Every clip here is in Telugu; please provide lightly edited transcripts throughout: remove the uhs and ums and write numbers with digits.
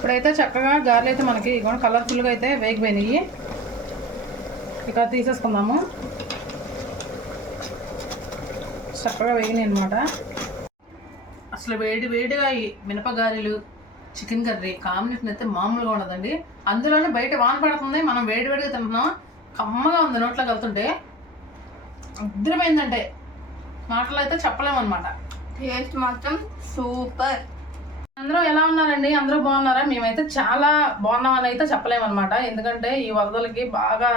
ఇప్పుడైతే చక్కగా గారెలు అయితే మనకి కలర్ఫుల్గా అయితే వేగిపోయినాయి. ఇక తీసేసుకుందాము. చక్కగా వేగినాయి అనమాట. అసలు వేడిగా ఈ మినపగారెలు చికెన్ కర్రీ కాంబినేషన్ అయితే మామూలుగా ఉండదండి. అందులోనే బయట వాన పడుతుంది, మనం వేడిగా తింటున్నాం. కమ్మగా ఉంది నోట్లో కలుతుంటే. అద్భుతమైందంటే మాటలు అయితే చెప్పలేమన్నమాట. టేస్ట్ మాత్రం సూపర్. అందరూ ఎలా ఉన్నారండి? అందరూ బాగున్నారా? మేమైతే చాలా బాగున్నామని అయితే చెప్పలేమన్నమాట. ఎందుకంటే ఈ వరదలకి బాగా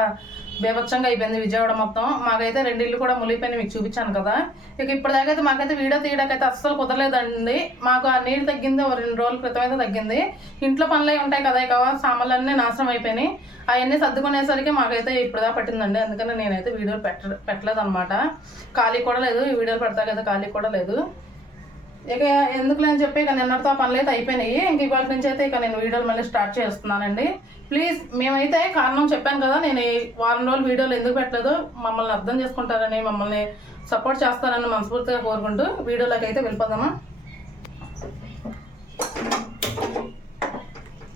బీభత్సంగా అయిపోయింది విజయవాడ మొత్తం. మాకైతే 2 ఇళ్ళు కూడా మునిగిపోయినాయి, మీకు చూపించాను కదా. ఇక ఇప్పటిదాకైతే మాకైతే వీడియో తీయడానికైతే అస్సలు కుదరలేదండి. మాకు ఆ నీరు తగ్గింది, 2 రోజుల క్రితం అయితే తగ్గింది. ఇంట్లో పనులు ఉంటాయి కదా, ఇక సామాన్లన్నీ నాశనం అయిపోయినాయి. అవన్నీ సర్దుకునేసరికి మాకైతే ఇప్పుడుదా పట్టిందండి. అందుకని నేనైతే వీడియోలు పెట్టలేదు అనమాట. ఖాళీ కూడా లేదు, ఈ వీడియోలు పెడతా కదా, ఖాళీ కూడా లేదు. ఇక ఎందుకులే అని చెప్పి ఇక నిన్నటితో పనులు అయితే అయిపోయినాయి. ఇంక ఇవాళ నుంచి అయితే ఇక నేను వీడియోలు మళ్ళీ స్టార్ట్ చేస్తున్నానండి. ప్లీజ్, మేమైతే కారణం చెప్పాను కదా, నేను ఈ వారం రోజులు వీడియోలు ఎందుకు పెట్టలేదు, మమ్మల్ని అర్థం చేసుకుంటారని, మమ్మల్ని సపోర్ట్ చేస్తారని మనస్ఫూర్తిగా కోరుకుంటూ వీడియోలోకి అయితే వెళ్ళిపోదామా.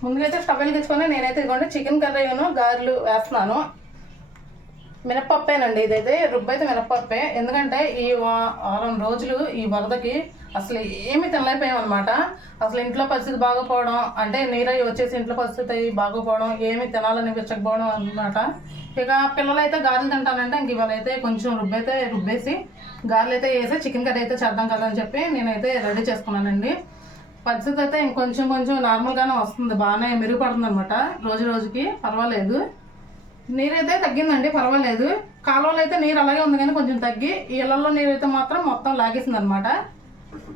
ముందుకైతే స్టవ్ వెలిగించుకొని నేనైతే ఇదిగోండి చికెన్ కర్రీను గారెలు వేస్తున్నాను. మినప్పప్పేనండి ఇదైతే, రుబ్బైతే మినప్పప్పే. ఎందుకంటే ఈ వారం రోజులు ఈ వరదకి అసలు ఏమి తినలేకపోయాం అనమాట. అసలు ఇంట్లో పరిస్థితి బాగోపోవడం, అంటే నీరయ్యి వచ్చేసి ఇంట్లో పరిస్థితి బాగోపోవడం, ఏమి తినాలనిపించకపోవడం అనమాట. ఇక పిల్లలు అయితే గారెలు తింటానంటే ఇంక ఇవాళ అయితే కొంచెం రుబ్బేసి గారెలు అయితే వేసి చికెన్ కర్రీ అయితే చేద్దాం కదా అని చెప్పి నేనైతే రెడీ చేసుకున్నానండి. పరిస్థితి అయితే ఇంకొంచెం నార్మల్గానే వస్తుంది, బాగానే మెరుగుపడుతుంది అనమాట. రోజుకి పర్వాలేదు, నీరైతే తగ్గిందండి, పర్వాలేదు. కాలువలో అయితే నీరు అలాగే ఉంది కానీ కొంచెం తగ్గి, ఈ ఇళ్లలో నీరు అయితే మాత్రం మొత్తం లాగేసింది అనమాట.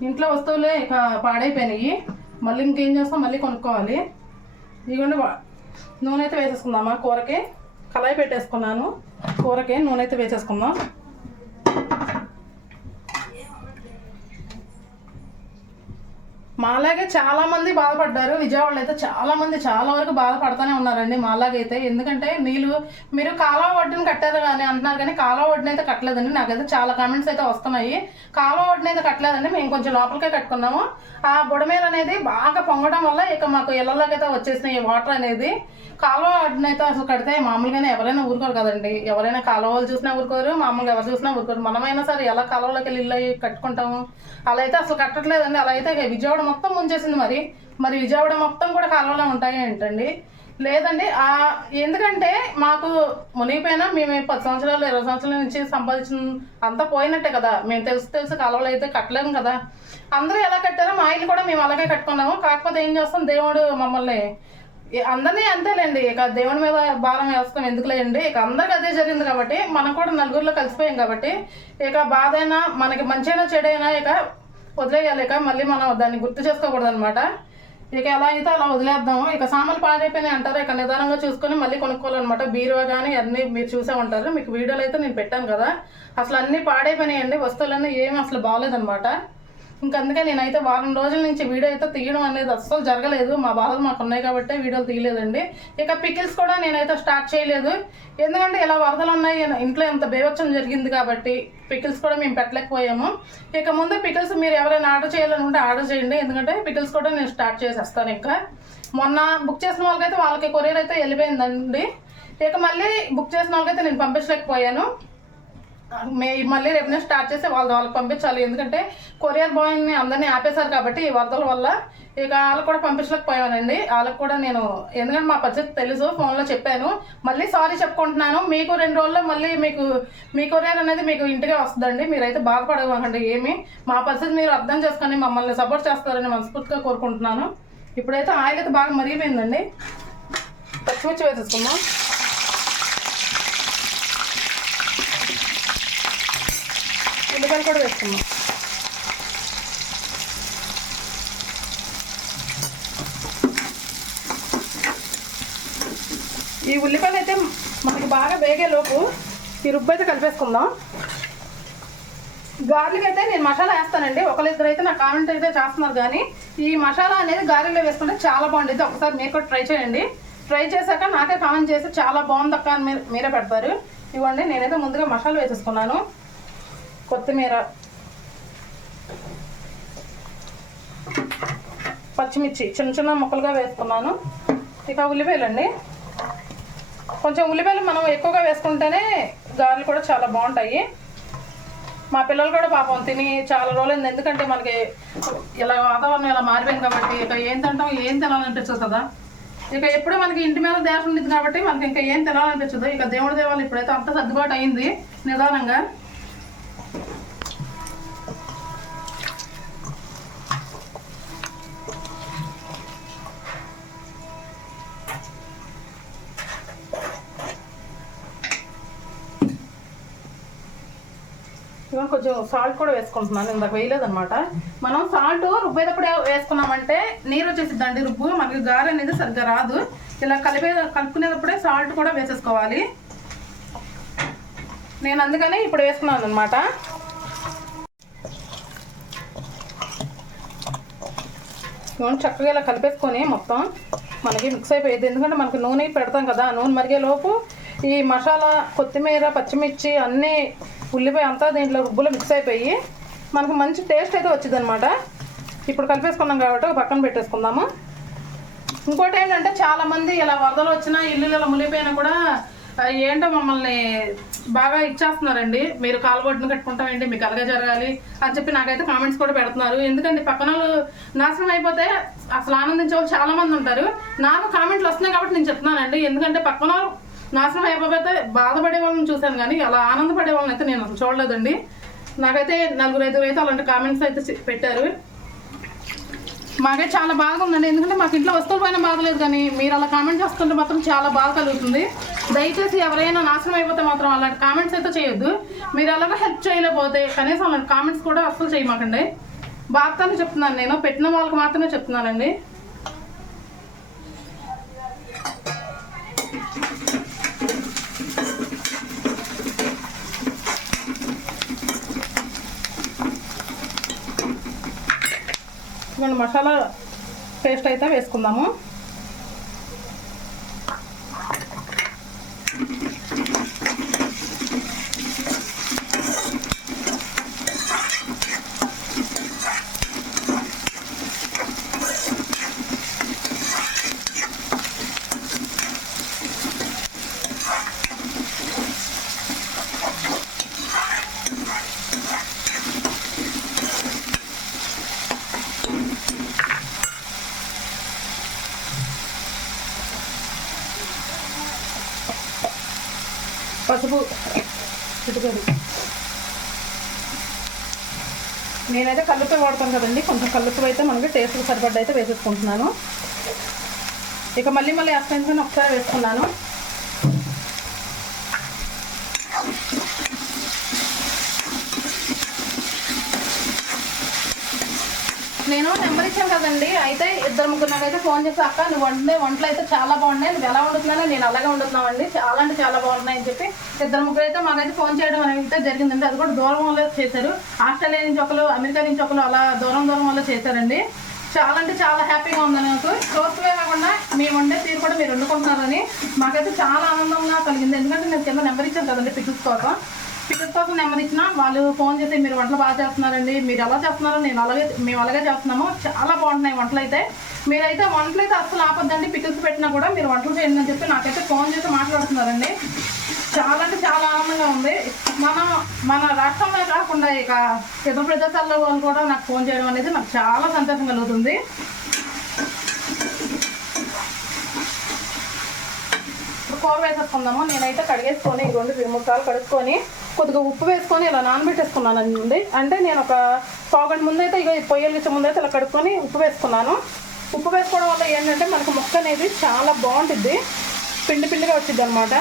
ఇంట్లో వస్తువులే ఇక పాడైపోయినాయి, మళ్ళీ ఇంకేం చేస్తాం, మళ్ళీ కొనుక్కోవాలి. ఇదిగోండి నూనె అయితే వేసేసుకుందామా. కూరకి కళాయి పెట్టేసుకున్నాను, కూరకి నూనె అయితే వేసేసుకుందాం. మాలాగే చాలా మంది బాధపడ్డారు విజయవాడలో అయితే, చాలా వరకు బాధపడుతూనే ఉన్నారండి మాలాగైతే. ఎందుకంటే నీళ్ళు మీరు కాలువ ఒడ్డుని కట్టారు కానీ అంటున్నారు, కానీ కాలువ ఒడ్డున అయితే కట్టలేదండి. నాకైతే చాలా కామెంట్స్ అయితే వస్తున్నాయి, కాలువ ఒడ్డున అయితే కట్టలేదండి, మేము కొంచెం లోపలికే కట్టుకున్నాము. ఆ బుడమేలు అనేది బాగా పొంగడం వల్ల ఇక మాకు ఇళ్లలోకి అయితే వచ్చేసినాయి వాటర్ అనేది. కాలువ ఒడ్డున అయితే అసలు కడితే మామూలుగానే ఎవరైనా ఊరుకోరు కదండి, ఎవరైనా కాలువ వాళ్ళు చూసినా ఊరుకోరు, మామూలుగా ఎవరు చూసినా ఊరుకోరు. మనమైనా సరే ఎలా కాలువలోకి వెళ్ళి ఇల్లు కట్టుకుంటాము, అలా అయితే అసలు కట్టట్లేదండి. అలా అయితే విజయవాడ మొత్తం ముంచేసింది. మరి విజయవాడ మొత్తం కూడా కాలువలో ఉంటాయి ఏంటండి? లేదండి. ఎందుకంటే మాకు మునిగిపోయినా మేము 10 సంవత్సరాలు 20 సంవత్సరాల నుంచి సంపాదించిన అంతా పోయినట్టే కదా. మేము తెలుసు కాలువలో అయితే కట్టలేము కదా. అందరూ ఎలా కట్టారో మా ఇల్లు కూడా మేము అలాగే కట్టుకున్నాము. కాకపోతే ఏం చేస్తాం, దేవుడు మమ్మల్ని అందరినీ అంతేలేండి, ఇక దేవుడి మీద భారం వేస్తాం ఎందుకులేండి. ఇక అందరికి అదే జరిగింది కాబట్టి మనం కూడా నలుగురిలో కలిసిపోయాం కాబట్టి ఇక బాధ అయినా మనకి మంచైనా చెడైనా ఇక వదిలేయాలి. ఇక మళ్ళీ మనం దాన్ని గుర్తు చేసుకోకూడదు అనమాట. ఇక ఎలా అయితే అలా వదిలేద్దాము. ఇక సామాన్లు పాడైపోయినాయి అంటారు, ఇక నిదానంగా చూసుకొని మళ్ళీ కొనుక్కోవాలన్నమాట. బీరువా కానీ అన్నీ మీరు చూసే ఉంటారు, మీకు వీడియోలు అయితే నేను పెట్టాను కదా. అసలు అన్నీ పాడైపోయినాయండి, వస్తువులన్నీ ఏమీ అసలు బాగోలేదన్నమాట. అందుకే నేనైతే వారం రోజుల నుంచి వీడియో అయితే తీయడం అనేది అస్సలు జరగలేదు. మా బాధలు మాకు ఉన్నాయి కాబట్టి వీడియోలు తీయలేదండి. ఇక పికిల్స్ కూడా నేనైతే స్టార్ట్ చేయలేదు, ఎందుకంటే ఇలా వరదలు ఉన్నాయి, ఇంట్లో ఎంత బేవచ్చం జరిగింది కాబట్టి పికిల్స్ కూడా మేము పెట్టలేకపోయాము. ఇక ముందు పికిల్స్ మీరు ఎవరైనా ఆర్డర్ చేయాలనుకుంటే ఆర్డర్ చేయండి, ఎందుకంటే పికిల్స్ కూడా నేను స్టార్ట్ చేసేస్తాను. ఇంకా మొన్న బుక్ చేసిన వాళ్ళకైతే వాళ్ళకి కొరియర్ అయితే వెళ్ళిపోయిందండి. ఇక మళ్ళీ బుక్ చేసిన వాళ్ళకైతే నేను పంపించలేకపోయాను. మళ్ళీ రేపు స్టార్ట్ చేసి వాళ్ళకి పంపించాలి, ఎందుకంటే కొరియర్ బాయ్ని అందరినీ ఆపేశారు కాబట్టి ఈ వరదల వల్ల. ఇక వాళ్ళకి కూడా పంపించలేకపోయానండి. వాళ్ళకి కూడా నేను, ఎందుకంటే మా పరిస్థితి తెలుసు, ఫోన్లో చెప్పాను. మళ్ళీ సారీ చెప్పుకుంటున్నాను. మీకు 2 రోజుల్లో మళ్ళీ మీ కొరియర్ అనేది మీకు ఇంటికే వస్తుందండి. మీరైతే బాధపడకండి ఏమి. మా పరిస్థితి మీరు అర్థం చేసుకొని మమ్మల్ని సపోర్ట్ చేస్తారని మనస్ఫూర్తిగా కోరుకుంటున్నాను. ఇప్పుడైతే ఆయిల్ అయితే బాగా మరిగిపోయిందండి, పచ్చిమిర్చి వేసేసుకుందాం. ఉల్లిపాయలు కూడా వేసుకున్నాం. ఈ ఉల్లిపాయలు అయితే మనకి బాగా వేగేలోపు ఈ రుబ్బు అయితే కలిపేసుకుందాం. గారెలకి అయితే నేను మసాలా వేస్తానండి. ఒకరిద్దరు అయితే నా కామెంట్ అయితే చేస్తున్నారు, కానీ ఈ మసాలా అనేది గారెలో వేసుకుంటే చాలా బాగుంటుంది. ఒకసారి మీరు కూడా ట్రై చేయండి. ట్రై చేశాక నాకే కామెంట్ చేసి చాలా బాగుంది అక్క అని మీరే పెడతారు. ఇవ్వండి, నేనైతే ముందుగా మసాలా వేసేసుకున్నాను. కొత్తిమీర, పచ్చిమిర్చి చిన్న చిన్న ముక్కలుగా వేసుకున్నాను. ఇక ఉల్లిపాయలండి, కొంచెం ఉల్లిపాయలు మనం ఎక్కువగా వేసుకుంటేనే గారెలు కూడా చాలా బాగుంటాయి. మా పిల్లలు కూడా పాపం తిని చాలా రోజులైంది, ఎందుకంటే మనకి ఇలా వాతావరణం ఇలా మారిపోయింది కాబట్టి ఇక ఏం తింటాం, ఏం తినాలనిపించదు కదా. ఇక ఎప్పుడు మనకి ఇంటి మీద ధ్యాస ఉంది కాబట్టి మనకి ఇంకా ఏం తినాలనిపించదు. ఇక దేవుడి దేవాలు ఇప్పుడైతే అంత సర్దుబాటు అయింది నిదానంగా. ఇక కొంచెం సాల్ట్ కూడా వేసుకుంటున్నాను, ఇందాక వేయలేదనమాట. మనం సాల్ట్ రుబ్బేటప్పుడు వేసుకున్నామంటే నీరు వచ్చేసిద్దండి రుబ్బు, మనకి గారె అనేది సరిగ్గా రాదు. ఇలా కలుపుకునేటప్పుడే సాల్ట్ కూడా వేసేసుకోవాలి. నేను అందుకని ఇప్పుడు వేసుకున్నాను అనమాట. చక్కగా ఇలా కలిపేసుకొని మొత్తం మనకి మిక్స్ అయిపోయింది. ఎందుకంటే మనకి నూనె పెడతాం కదా, నూనె మరిగేలోపు ఈ మసాలా, కొత్తిమీర, పచ్చిమిర్చి అన్నీ, ఉల్లిపాయ అంతా దీంట్లో రుబ్బులో మిక్స్ అయిపోయి మనకు మంచి టేస్ట్ అయితే వచ్చింది అనమాట. ఇప్పుడు కలిపేసుకున్నాం కాబట్టి పక్కన పెట్టేసుకుందాము. ఇంకోటి ఏంటంటే చాలామంది ఇలా వరదలు వచ్చినా ఇల్లు ఇలా మునిగిపోయినా కూడా ఏంటో మమ్మల్ని బాగా ఇచ్చేస్తున్నారండి, మీరు కాలుగొడ్డును కట్టుకుంటామండి, మీకు అలాగే జరగాలి అని చెప్పి నాకైతే కామెంట్స్ కూడా పెడుతున్నారు. ఎందుకంటే పక్కన నాశనం అయిపోతే అసలు ఆనందించే వాళ్ళు చాలా మంది ఉంటారు. నాకు కామెంట్లు వస్తున్నాయి కాబట్టి నేను చెప్తున్నానండి. ఎందుకంటే పక్కన నాశనం అయిపోతే బాధపడే వాళ్ళని చూశాను కానీ అలా ఆనందపడే వాళ్ళని అయితే నేను చూడలేదండి. నాకైతే 4-5 అయితే అలాంటి కామెంట్స్ అయితే పెట్టారు. మాకైతే చాలా బాగా ఉందండి, ఎందుకంటే మాకు ఇంట్లో వస్తువులు పైన బాధ లేదు, కానీ మీరు అలా కామెంట్ చేస్తుంటే మాత్రం చాలా బాధ కలుగుతుంది. దయచేసి ఎవరైనా నాశనం అయిపోతే మాత్రం అలాంటి కామెంట్స్ అయితే చేయొద్దు. మీరు అలాగే హెల్ప్ చేయలేకపోతే కనీసం అలాంటి కామెంట్స్ కూడా అస్సలు చేయమాకండి. బాధతోనే చెప్తున్నాను, నేను పెట్టిన వాళ్ళకి మాత్రమే చెప్తున్నానండి. మనం మసాలా పేస్ట్ అయితే వేసుకుందాము. పసుపు చిటికెడు, నేనైతే కల్లుప్పు వాడతాను కదండి, కొంచెం కల్లుప్పు అయితే మనకి టేస్ట్ సరిపడ్డ అయితే వేసేసుకుంటున్నాను. ఇక మళ్ళీ వేసుకొని ఒకసారి వేసుకున్నాను. నేను నెంబర్ ఇచ్చాను కదండి, అయితే 2-3 నాకైతే ఫోన్ చేసి అక్క నువ్వు వంటలు అయితే చాలా బాగున్నాయి, నువ్వు ఎలా వండుతున్నానో నేను అలాగే వండుతున్నామండి, చాలా అంటే చాలా బాగున్నాయి అని చెప్పి 2-3 అయితే మాకైతే ఫోన్ చేయడం అనేది జరిగిందండి. అది కూడా దూరం వల్ల చేశారు, ఆస్ట్రేలియా నుంచి ఒకరు, అమెరికా నుంచి ఒకరు, అలా దూరం వల్ల చేశారండి. చాలా అంటే చాలా హ్యాపీగా ఉంది నాకు. చూస్తూనే కాకుండా మేము వండే తీరు కూడా మీరు వండుకుంటున్నారని మాకైతే చాలా ఆనందంగా కలిగింది. ఎందుకంటే నేను కింద నెంబర్ ఇచ్చాను కదండి పికిల్స్ కోసం నెంబర్ ఇచ్చిన వాళ్ళు ఫోన్ చేసి మీరు వంటలు బాగా చేస్తున్నారండి, మీరు ఎలా చేస్తున్నారో మేము అలాగే చేస్తున్నాము, చాలా బాగుంటున్నాయి వంటలు అయితే. మీరైతే వంటలు అయితే అసలు ఆపొద్దండి, పికిల్స్ పెట్టినా కూడా మీరు వంటలు చేయండి అని చెప్పి నాకైతే ఫోన్ చేసి మాట్లాడుతున్నారండి. చాలా అంటే చాలా ఆనందంగా ఉంది. మన రాష్ట్రంలో కాకుండా ఇక ఇతర ప్రదేశాల్లో వాళ్ళు కూడా నాకు ఫోన్ చేయడం అనేది నాకు చాలా సంతోషం కలుగుతుంది. కూర వేసేసుకుందాము. నేనైతే కడిగేసుకొని ఇదిగోండి 2-3 సార్లు కడుక్కొని కొద్దిగా ఉప్పు వేసుకొని ఇలా నానబెట్టేసుకున్నానండి. అంటే నేను ఒక 1/4 గంట ముందైతే ఇక పొయ్యలు ముందైతే ఇలా కడుక్కొని ఉప్పు వేసుకున్నాను. ఉప్పు వేసుకోవడం వల్ల ఏంటంటే మనకు ముక్క అనేది చాలా బాగుంటుంది, పిండిగా వచ్చింది అనమాట.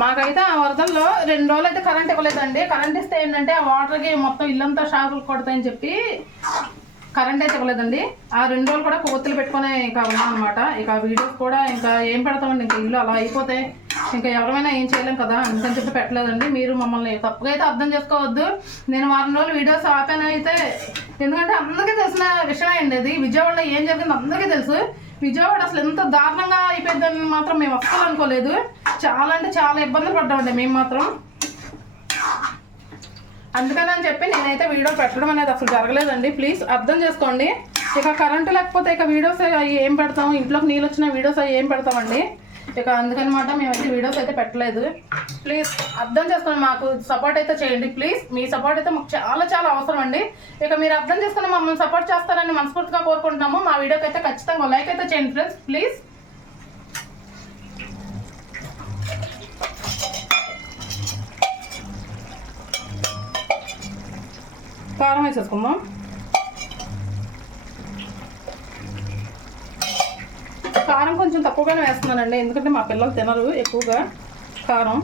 మాకైతే ఆ వరదల్లో 2 రోజులు అయితే కరెంట్ ఇవ్వలేదండి. కరెంట్ ఇస్తే ఏంటంటే ఆ వాటర్కి మొత్తం ఇల్లంతా షాకులు కొడతాయని చెప్పి కరెంట్ అయితే ఇవ్వలేదండి. ఆ 2 రోజులు కూడా కొవ్వొత్తులు పెట్టుకునే ఇంకా ఉన్నాం అనమాట. ఇక వీడియోస్ కూడా ఇంకా ఏం పెడతామండి, ఇంకా ఇల్లు అలా అయిపోతే ఇంకా ఎవరైనా ఏం చేయలేం కదా, అందుకని చెప్పి పెట్టలేదండి. మీరు మమ్మల్ని తప్పుగా అయితే అర్థం చేసుకోవద్దు. నేను వారం రోజులు వీడియోస్ ఆపాను అయితే ఎందుకంటే అందరికీ తెలిసిన విషయం అండి. అది విజయవాడలో ఏం జరిగింది అందరికీ తెలుసు. విజయవాడ అసలు ఎంత దారుణంగా అయిపోయిందని మాత్రం మేము అస్సలు అనుకోలేదు. చాలా అంటే చాలా ఇబ్బందులు పడ్డామండి మేము మాత్రం. అందుకని అని చెప్పి నేనైతే వీడియో పెట్టడం అనేది అసలు జరగలేదండి. ప్లీజ్ అర్థం చేసుకోండి. ఇక కరెంటు లేకపోతే ఇక వీడియోస్ అవి ఏం పెడతాం, ఇంట్లోకి నీళ్ళు వచ్చిన వీడియోస్ అవి ఏం పెడతామండి. ఇక అందుకనమాట మేమైతే వీడియోస్ అయితే పెట్టలేదు. ప్లీజ్ అర్థం చేసుకొని మాకు సపోర్ట్ అయితే చేయండి. ప్లీజ్ మీ సపోర్ట్ అయితే మాకు చాలా చాలా అవసరం అండి. ఇక మీరు అర్థం చేసుకుని మమ్మల్ని సపోర్ట్ చేస్తారని మనస్ఫూర్తిగా కోరుకుంటున్నాము. మా వీడియోకి అయితే ఖచ్చితంగా లైక్ అయితే చేయండి ఫ్రెండ్స్ ప్లీజ్. కారం వేసేసుకుందాం. కారం కొంచెం తక్కువగానే వేస్తున్నానండి, ఎందుకంటే మా పిల్లలు తినరు ఎక్కువగా కారం.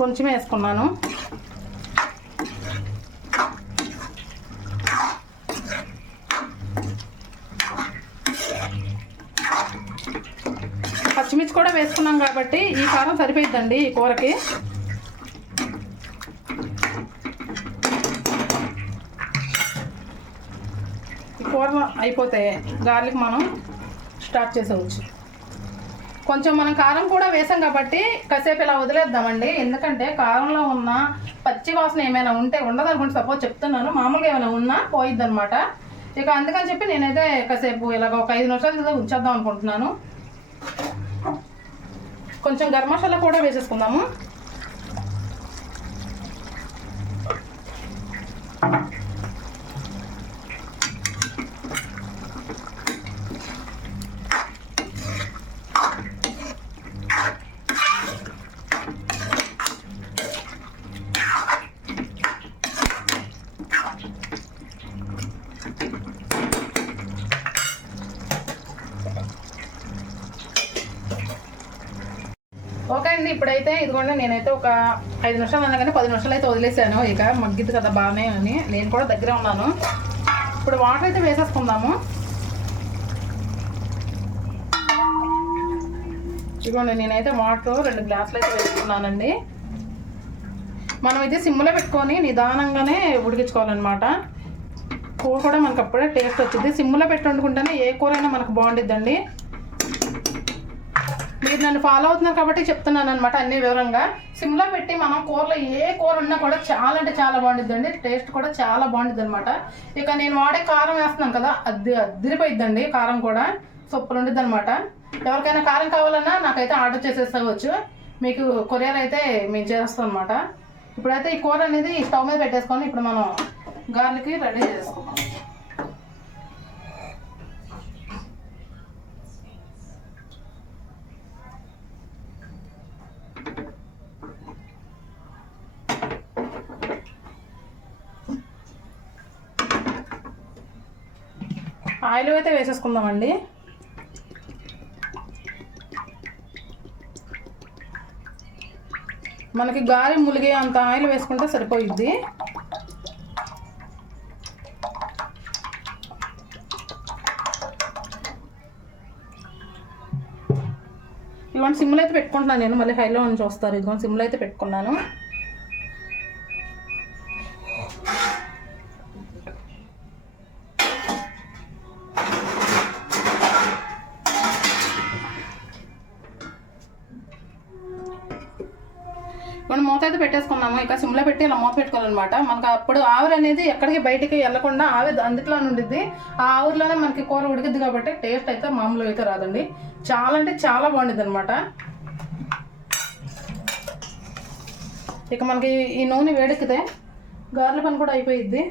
కొంచెమే వేసుకున్నాను. పచ్చిమిర్చి కూడా వేసుకున్నాం కాబట్టి ఈ కారం సరిపోయిద్దండి ఈ కూరకి. కూర అయిపోతే గార్లిక్ మనం స్టార్ట్ చేసేవచ్చు. కొంచెం మనం కారం కూడా వేసాం కాబట్టి కాసేపు ఇలా వదిలేద్దామండి, ఎందుకంటే కారంలో ఉన్న పచ్చి వాసన ఏమైనా ఉంటే ఉండదనుకుంటే సపోజ్ చెప్తున్నాను, మామూలుగా ఏమైనా ఉన్నా పోయిద్ది అనమాట. ఇక అందుకని చెప్పి నేనైతే కాసేపు ఇలాగ ఒక 5 నిమిషాలు ఉంచేద్దాం అనుకుంటున్నాను. కొంచెం గరం మసాలా కూడా వేసేసుకుందాము. ఓకే అండి, ఇప్పుడైతే ఇదిగోండి నేనైతే ఒక 5 నిమిషాలు అనగానే 10 నిమిషాలు అయితే వదిలేసాను. ఇక మగ్గిద్ది కదా బాగానే అని నేను కూడా దగ్గర ఉన్నాను. ఇప్పుడు వాటర్ అయితే వేసేసుకుందాము. ఇదిగోండి నేనైతే వాటర్ 2 గ్లాసులు అయితే వేసుకున్నానండి. మనం ఇది సిమ్లో పెట్టుకొని నిదానంగానే ఉడికించుకోవాలన్నమాట. కూర కూడా మనకు అప్పుడే టేస్ట్ వచ్చింది. సిమ్లో పెట్టి వండుకుంటేనే ఏ కూర అయినా మనకు బాగుండిద్దండి. మీరు నన్ను ఫాలో అవుతున్నారు కాబట్టి చెప్తున్నాను అనమాట అన్ని వివరంగా. సిమ్లో పెట్టి మనం కూరలో ఏ కూర ఉన్నా కూడా చాలా అంటే చాలా బాగుండిద్దండి, టేస్ట్ కూడా చాలా బాగుండిద్ది అనమాట. ఇక నేను వాడే కారం వేస్తున్నాను కదా, అదిరిపోయిద్దండి. కారం కూడా సూపర్ ఉండిద్ది అనమాట. ఎవరికైనా కారం కావాలన్నా నాకైతే ఆర్డర్ చేసేసుకోవచ్చు, మీకు కొరియర్ అయితే మేము చేస్తాం అనమాట. ఇప్పుడైతే ఈ కూర అనేది స్టవ్ మీద పెట్టేసుకొని ఇప్పుడు మనం గార్లిక్ రెడీ చేసుకుందాం. ఆయిల్ అయితే వేసేసుకుందామండి. మనకి గాలి ములిగే అంత ఆయిల్ వేసుకుంటే సరిపోయిద్ది. ఇదిగోండి సిమ్లో అయితే పెట్టుకుంటున్నాను నేను, మళ్ళీ హైలో నుంచి వస్తారు. ఇదిగోండి సిమ్లో అయితే పెట్టుకున్నాను. మనం మూత అయితే పెట్టేసుకున్నాము. ఇక సిమ్లో పెట్టి ఇలా మూత పెట్టుకోవాలన్నమాట. మనకు అప్పుడు ఆవిరి అనేది ఎక్కడికి బయటికి వెళ్ళకుండా ఆవిరి అందుట్లో ఉండిద్ది. ఆ ఆవిరిలోనే మనకి కూర ఉడికిద్ది కాబట్టి టేస్ట్ అయితే మామూలుగా అయితే రాదండి, చాలా అంటే చాలా బాగుండిద్ది అనమాట. ఇక మనకి ఈ నూనె వేడెక్కితే గార్ల పని కూడా అయిపోయిద్ది.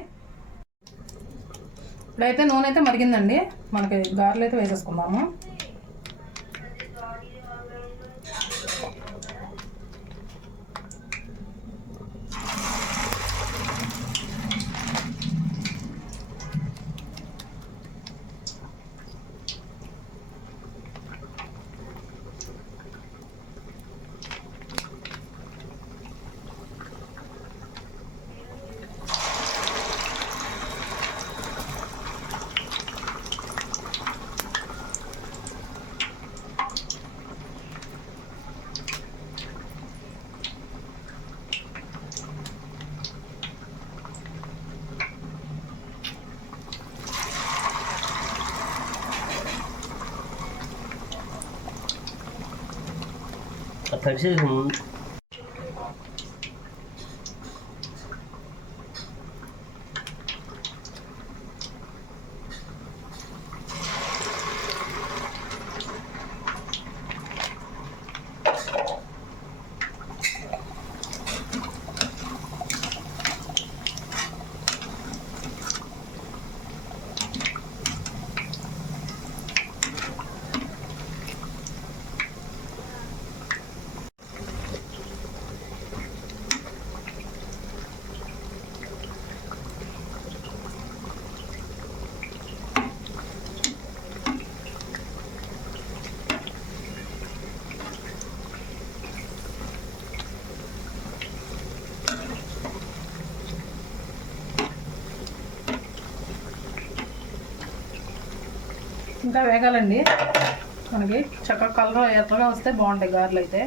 ఇప్పుడైతే నూనె అయితే మరిగిందండి, మనకి గారెలు అయితే వేసేసుకుందాము. తడిసి ఇంకా వేగాలండి. మనకి చక్కగా కలర్ ఎర్రగా వస్తే బాగుంటాయి గారెలు అయితే.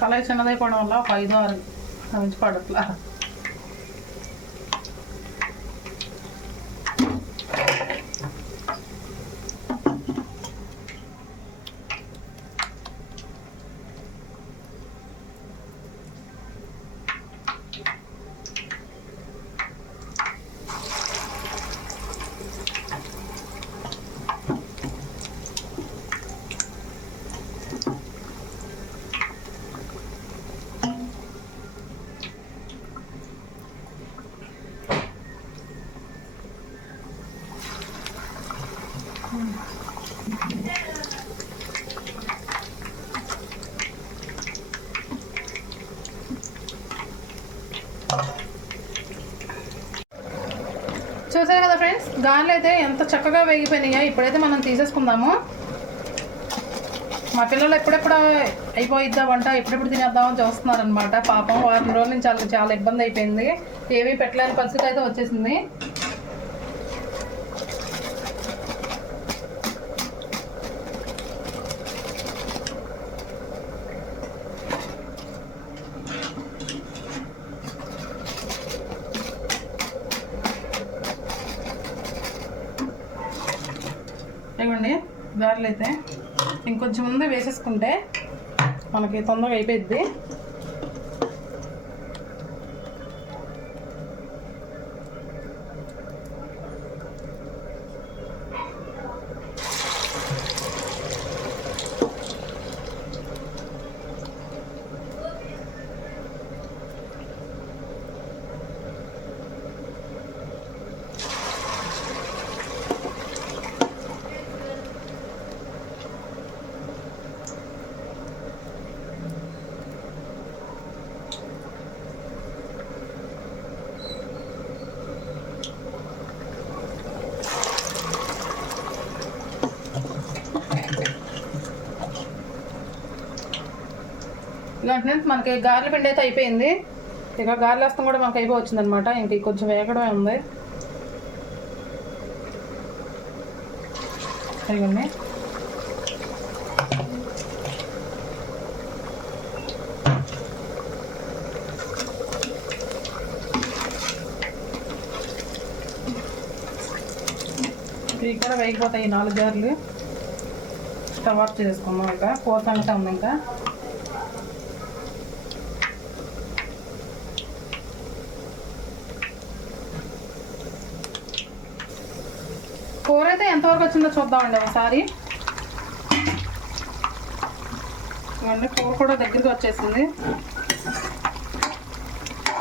కళాయి చిన్నదైపోవడం వల్ల ఒక 5-6 నుంచి పడట్లా. చూసారు కదా ఫ్రెండ్స్, గారెలు అయితే ఎంత చక్కగా వేగిపోయినాయో. ఇప్పుడైతే మనం తీసేసుకుందాము. మా పిల్లలు ఎప్పుడెప్పుడు అయిపోయిద్దా వంట, ఎప్పుడెప్పుడు తినేద్దామని చూస్తున్నారనమాట. పాపం వారం రోజుల నుంచి వాళ్ళకి చాలా ఇబ్బంది అయిపోయింది. ఏమీ పెట్టలేని పరిస్థితి అయితే వచ్చేసింది. ఇవ్వండి గారెలు అయితే ఇంకొంచెం ముందు వేసేసుకుంటే మనకి తొందరగా అయిపోయిద్ది. ఇలాంటి మనకి గారెల పిండి అయితే అయిపోయింది. ఇక గారెలు వేస్తాం కూడా మనకి అయిపోవచ్చింది అనమాట. ఇంక కొంచెం వేగడమే ఉంది. ఇవన్నీ ఇవి కూడా వేగిపోతాయి. 4 గారెలు స్టవ్ ఆఫ్ చేసుకున్నాం. ఇంకా 4 సంగతి ఉంది. ఇంకా ఎంతవరకు వచ్చిందో చూద్దామండి ఒకసారి. ఇవన్నీ కూర కూడా దగ్గరికి వచ్చేసింది.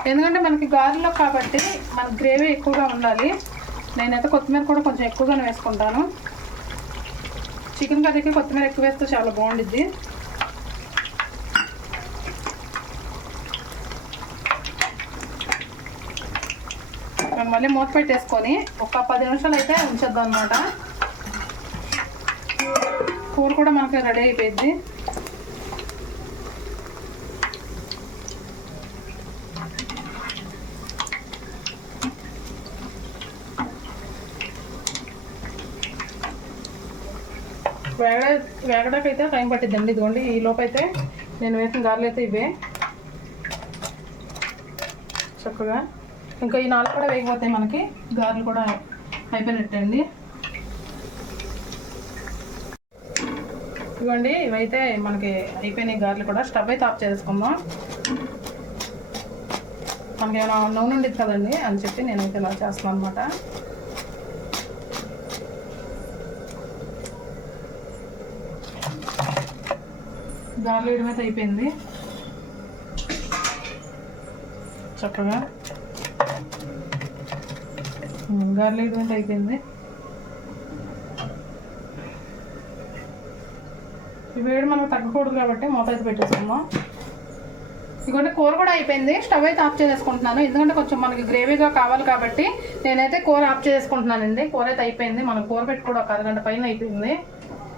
ఎందుకంటే మనకి గారెలో కాబట్టి మనకి గ్రేవీ ఎక్కువగా ఉండాలి. నేనైతే కొత్తిమీర కూడా కొంచెం ఎక్కువగానే వేసుకుంటాను. చికెన్ కర్రీకి కొత్తిమీర ఎక్కువ వేస్తే చాలా బాగుండిద్ది. మనం మళ్ళీ మూత పెట్టేసుకొని ఒక 10 నిమిషాలు అయితే ఉంచేద్దాం అనమాట. కూర కూడా మనకి రెడీ అయిపోయింది. వేగడాకైతే టైం పట్టిద్దండి. ఇదిగోండి ఈ లోపు అయితే నేను వేసిన గారెలు అయితే ఇవే చక్కగా. ఇంకా ఈ 4 కూడా వేగిపోతాయి, మనకి గారెలు కూడా అయిపోయినట్టండి. ఇవ్వండి ఇవైతే మనకి అయిపోయినాయి గారెలు కూడా. స్టవ్ అయితే ఆఫ్ చేసుకుందాం. మనకి ఏమైనా నూనె ఉండేది కదండి అని చెప్పి నేనైతే ఇలా చేస్తున్నాను అనమాట. గారెలు వేయడం అయితే అయిపోయింది చక్కగా. గారెలు వేయడం అయితే అయిపోయింది. ఈ వేడి మనకు తగ్గకూడదు కాబట్టి మూత అయితే పెట్టేసుకుందాం. ఇదిగోండి కూర కూడా అయిపోయింది. స్టవ్ అయితే ఆఫ్ చేసుకుంటున్నాను. ఎందుకంటే కొంచెం మనకి గ్రేవీగా కావాలి కాబట్టి నేనైతే కూర ఆఫ్ చేసుకుంటున్నానండి. కూర అయితే అయిపోయింది. మన కూర పెట్టి కూడా ఒక అరగంట పైన అయిపోయింది.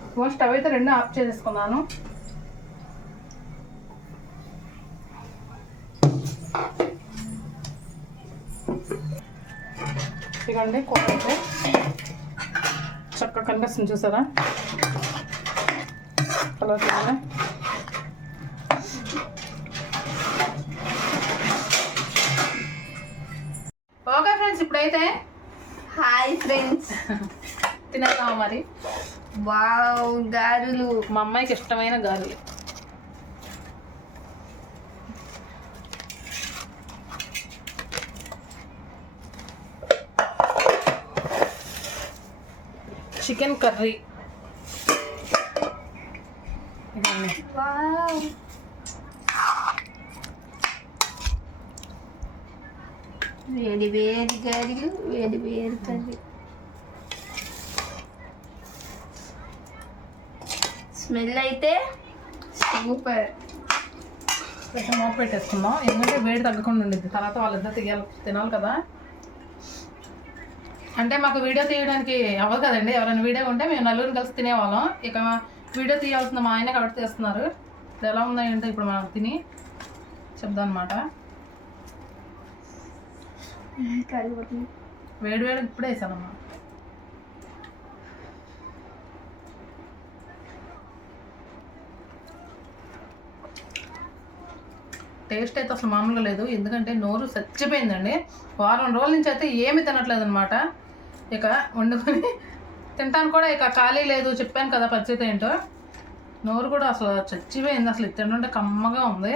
ఇదిగో స్టవ్ అయితే 2 ఆఫ్ చేసుకున్నాను. ఇదిగోండి కూర అయితే చక్కగా కనిపిస్తుంది చూసారా కలర్. ఓకే ఫ్రెండ్స్, ఇప్పుడైతే హాయ్ ఫ్రెండ్స్, తినేద్దాం మరి. వావ్ గారెలు, మా అమ్మాయికి ఇష్టమైన గారెలు. Chicken curry. వావ్ వేడి వేడి గారెలు, వేడి వేడి కర్రీ. స్మెల్ అయితే సూపర్. కొంచెం మూత పెట్టేసుకుందాం, ఎందుకంటే వేడి తగ్గకుండా ఉండిద్ది. తర్వాత వాళ్ళిద్దరు తినాలి కదా. అంటే మాకు వీడియో తీయడానికి అవ్వదు కదండి. ఎవరైనా వీడియో ఉంటే మేము నలుగురిని కలిసి తినేవాళ్ళం. ఇక వీడియో తీయాల్సిన మా ఆయన కాబట్టి తీస్తున్నారు. ఇప్పుడు ఎలా ఉన్నాయంటే ఇప్పుడు మనం తిని చెప్దాం అనమాట. వేడి వేడి ఇప్పుడే వేసానమ్మా. టేస్ట్ అయితే అసలు మామూలుగా లేదు. ఎందుకంటే నోరు చచ్చిపోయిందండి. వారం రోజుల నుంచి అయితే ఏమీ తినట్లేదు అనమాట. ఇక వండుకొని తింటాను కూడా ఇక ఖాళీ లేదు. చెప్పాను కదా పరిస్థితి ఏంటో. నోరు కూడా అసలు చచ్చిపోయింది. అసలు తింటుంటే కమ్మగా ఉంది.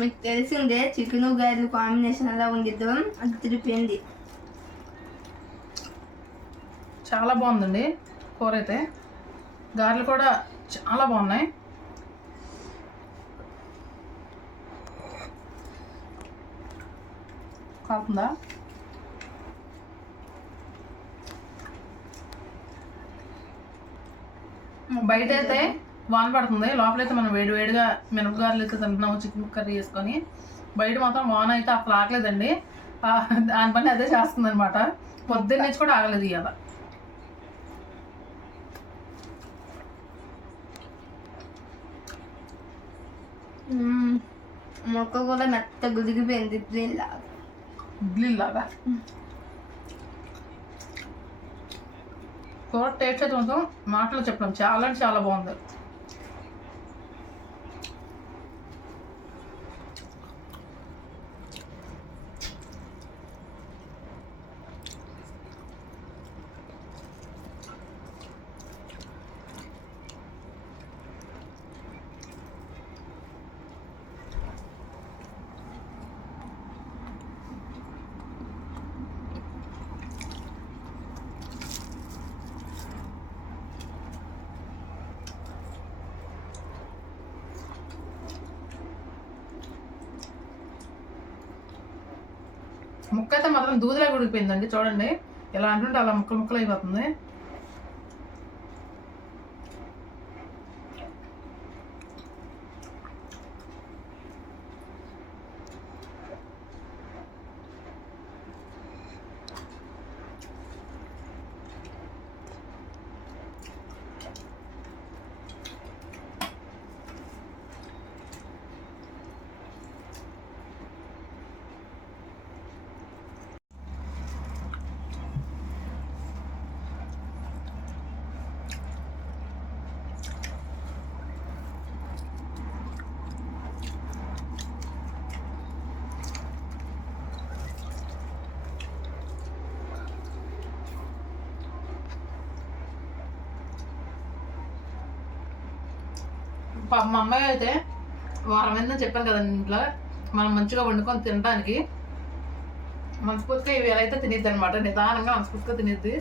మీకు తెలిసిందే చికెన్ గారెలు కాంబినేషన్ ఎలా ఉండిద్దో, అది తిరిపోయింది. చాలా బాగుందండి కూర అయితే. గారెలు కూడా చాలా బాగున్నాయి. కాకుండా బయట అయితే వాన పడుతుంది, లోపలైతే మనం వేడివేడిగా మినపగారులు అయితే తింటున్నాము చికెన్ కర్రీ చేసుకొని. బయట మాత్రం వాన అయితే అసలు ఆగలేదండి. దాని పని అదే చేస్తుంది అనమాట. పొద్దున్న నుంచి కూడా ఆగలేదు ఇవాళ. మొక్క కూడా మెత్త గుదిగిపోయింది ఇడ్లీలాగా. కూర టేస్ట్ అయితే మొత్తం మాటలు చెప్పడం చాలా అంటే చాలా బాగుంది. ముక్క అయితే మాత్రం దూదిలా ఉడికిపోయిందండి. చూడండి ఇలా అంటుంటే అలా ముక్కలు ముక్కలు అయిపోతుంది. మా అమ్మాయి అయితే వారం ఏందని చెప్పాను కదండి, ఇంట్లో మనం మంచిగా వండుకొని తినడానికి మనస్ఫూర్తిగా ఇవి ఎలా అయితే తినేద్ది అనమాట. నిదానంగా మనస్ఫూర్తిగా తినేద్ది.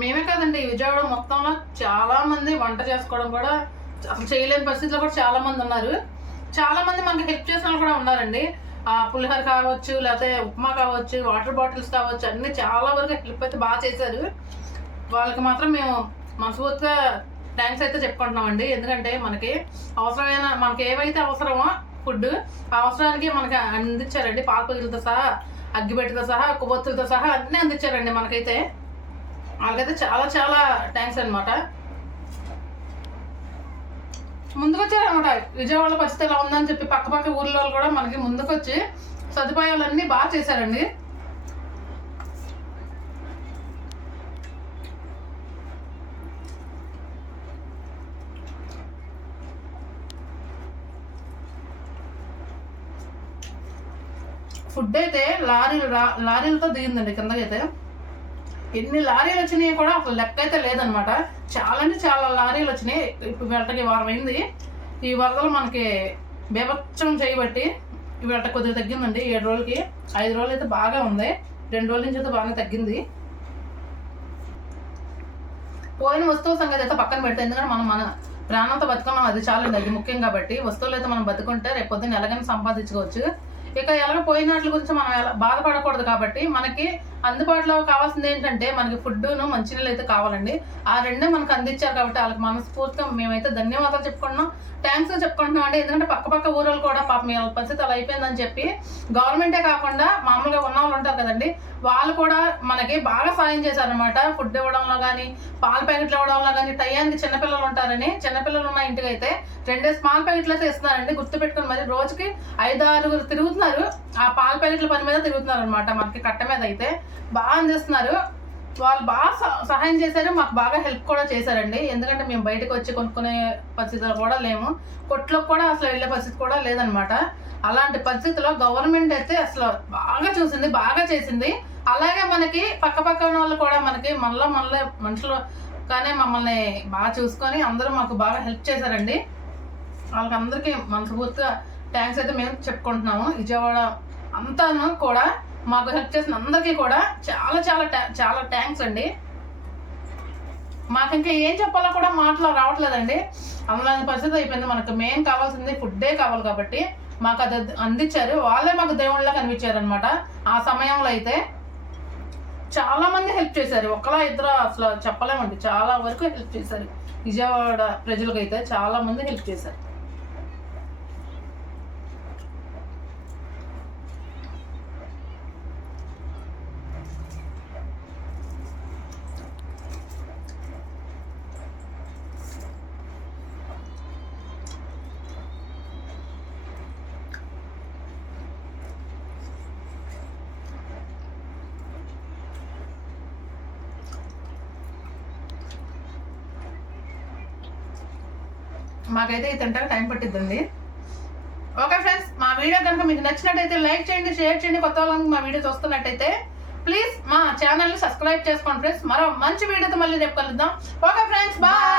మేమే కాదండి, విజయవాడ మొత్తంలో చాలా మంది వంట చేసుకోవడం కూడా అసలు చేయలేని పరిస్థితిలో కూడా చాలా మంది ఉన్నారు. చాలా మంది మనకి హెల్ప్ చేసిన వాళ్ళు కూడా ఉన్నారండి. పులిహోర కావచ్చు, లేకపోతే ఉప్మా కావచ్చు, వాటర్ బాటిల్స్ కావచ్చు, అన్ని చాలా వరకు హెల్ప్ అయితే బాగా చేశారు. వాళ్ళకి మాత్రం మేము మనస్ఫూర్తిగా థ్యాంక్స్ అయితే చెప్పుకుంటున్నామండి. ఎందుకంటే మనకి అవసరమైన మనకి ఏవైతే అవసరమో ఫుడ్ అవసరానికి మనకి అందించారండి. పాల పొయ్యిలతో సహా, అగ్గిపెట్టెతో సహా, కొవ్వొత్తులతో సహా అన్నీ అందించారండి మనకైతే. వాళ్ళకైతే చాలా చాలా థ్యాంక్స్ అనమాట. ముందుకొచ్చారనమాట. విజయవాడ పరిస్థితి ఎలా ఉందని చెప్పి పక్క ఊర్లో కూడా మనకి ముందుకొచ్చి సదుపాయాలన్నీ బాగా చేశారండి. ఫుడ్ అయితే లారీలతో దిగిందండి కిందకైతే. ఎన్ని లారీలు వచ్చినాయి కూడా అసలు లెక్క అయితే లేదనమాట. చాలా అంటే చాలా లారీలు వచ్చినాయి. ఇప్పుడు వీళ్ళకి వారం అయింది. ఈ వరదలు మనకి బేభత్సం చేయబట్టి వీళ్ళ కొద్దిగా తగ్గిందండి. 7 రోజులకి 5 రోజులు అయితే బాగా ఉంది. 2 రోజుల నుంచి అయితే బాగానే తగ్గింది. పోయిన వస్తువుల సంగతి అయితే పక్కన పెడతాం. ఎందుకంటే మనం మన ప్రాణంతో బతుకున్నాం, అది చాలండి. అది ముఖ్యం కాబట్టి వస్తువులు అయితే మనం బతుకుంటే రేపు పొద్దున్న ఎలాగైనా సంపాదించుకోవచ్చు. ఇక ఎలాగ పోయినట్ల గురించి మనం ఎలా బాధపడకూడదు కాబట్టి మనకి అందుబాటులో కావాల్సింది ఏంటంటే మనకి ఫుడ్ను మంచినీళ్ళు అయితే కావాలండి. ఆ రెండే మనకు అందించారు కాబట్టి వాళ్ళకి మనస్ఫూర్తిగా మేమైతే ధన్యవాదాలు చెప్పుకుంటున్నాం, థ్యాంక్స్ చెప్పుకుంటున్నాం అండి. ఎందుకంటే పక్క ఊళ్ళో కూడా పాపం మీ పరిస్థితి అలా అయిపోయిందని చెప్పి గవర్నమెంటే కాకుండా మామూలుగా ఉన్న వాళ్ళు ఉంటారు కదండి, వాళ్ళు కూడా మనకి బాగా సాయం చేశారనమాట. ఫుడ్ ఇవ్వడంలో కానీ, పాల ప్యాకెట్లు ఇవ్వడంలో కానీ, టయానికి చిన్నపిల్లలు ఉంటారని చిన్నపిల్లలు ఉన్న ఇంటికి అయితే 2 పాల ప్యాకెట్లు అయితే ఇస్తున్నారండి. గుర్తుపెట్టుకుని మరి రోజుకి 5-6 తిరుగుతున్నారు. ఆ పాల ప్యాకెట్ల పని మీద తిరుగుతున్నారు అనమాట. మనకి కట్ట మీద అయితే బాగా అందిస్తున్నారు. వాళ్ళు బాగా సహాయం చేశారు, మాకు బాగా హెల్ప్ కూడా చేశారండి. ఎందుకంటే మేము బయటకు వచ్చి కొనుక్కునే పరిస్థితులు కూడా లేము, కొట్లోకి కూడా అసలు వెళ్ళే పరిస్థితి కూడా లేదనమాట. అలాంటి పరిస్థితుల్లో గవర్నమెంట్ అయితే అసలు బాగా చూసింది, బాగా చేసింది. అలాగే మనకి పక్కన వాళ్ళు కూడా మనకి మనలో మనుషులు కానీ మమ్మల్ని బాగా చూసుకొని అందరూ మాకు బాగా హెల్ప్ చేశారండి. వాళ్ళకి అందరికీ మనస్ఫూర్తిగా థ్యాంక్స్ అయితే మేము చెప్పుకుంటున్నాము. విజయవాడ అంతాను కూడా మాకు హెల్ప్ చేసిన అందరికీ కూడా చాలా చాలా చాలా థ్యాంక్స్ అండి. మాకు ఇంకా ఏం చెప్పాలో కూడా మాటలు రావట్లేదండి. అలాంటి పరిస్థితి అయిపోయింది. మనకు మెయిన్ కావాల్సింది ఫుడ్డే కావాలి కాబట్టి మాకు అది అందించారు. వాళ్ళే మాకు దేవుళ్ళ కనిపించారు అనమాట. ఆ సమయంలో అయితే చాలా మంది హెల్ప్ చేశారు. ఒకలా ఇద్దరు అసలు చెప్పలేమండి, చాలా వరకు హెల్ప్ చేశారు. విజయవాడ ప్రజలకైతే చాలా మంది హెల్ప్ చేశారు. మాకైతే ఈ తింటాక టైం పట్టిద్దండి. ఓకే ఫ్రెండ్స్, మా వీడియో కనుక మీకు నచ్చినట్టయితే లైక్ చేయండి, షేర్ చేయండి. కొత్త వాళ్ళకి మా వీడియో చూస్తున్నట్టయితే ప్లీజ్ మా ఛానల్ని సబ్స్క్రైబ్ చేసుకోండి ఫ్రెండ్స్. మరో మంచి వీడియోతో మళ్ళీ రేపు కలుద్దాం. Okay friends, bye.